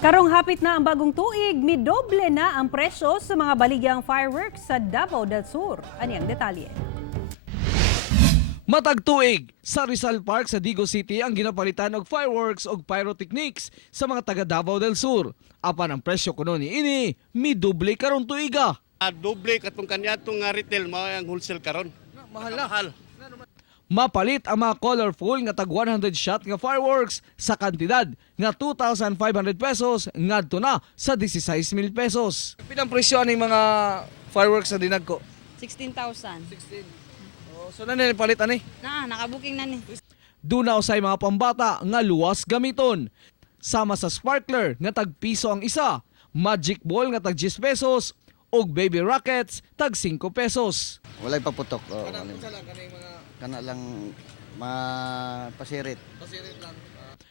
Karong hapit na ang bagong tuig, midoble na ang presyo sa mga baligyang fireworks sa Davao del Sur. Ani ang detalye? Matag tuig, sa Rizal Park sa Digo City ang ginapalitan og fireworks og pyrotechnics sa mga taga Davao del Sur. Apan ang presyo kuno niini midoble karon tuiga. Doble katong kanyatong nga retail mao ang wholesale karon. Mahal. Mapalit ang mga colorful nga tag 100 shot nga fireworks sa kantidad nga 2,500 pesos ngadto na sa 16,000 pesos. Pinang presyo ani mga fireworks sa dinagko? 16,000. 16. Oh, so nanay palit ani? Nakabuking na ni. Duna usay mga pambata nga luwas gamiton. Sama sa sparkler nga tag piso ang isa, magic ball nga tag 10 pesos ug baby rockets tag 5 pesos. Walay paputok. Kana lang mapasirit.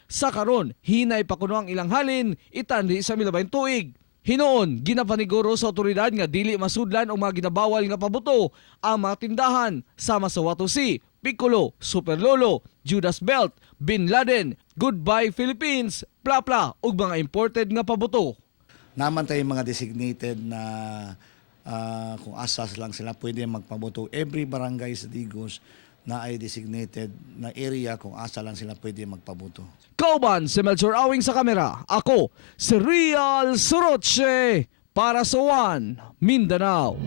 Sa karon, hinay pa kuno ang ilang halin itandi sa milabay tuig. Hinoon, ginapaniguro sa otoridad nga dili masudlan o mga ginabawal nga pabuto ang mga tindahan sama sa Watusi, Piccolo, Super Lolo, Judas Belt, Bin Laden, Goodbye Philippines, Plapla ug mga imported nga pabuto. Naman tayo mga designated na kung asas lang sila pwede magpaboto. Every barangay sa Digos na ay designated na area kung asa lang sila pwede magpaboto. Kauban si Melchor Awing sa kamera. Ako, si Real Soroche para sa One Mindanao.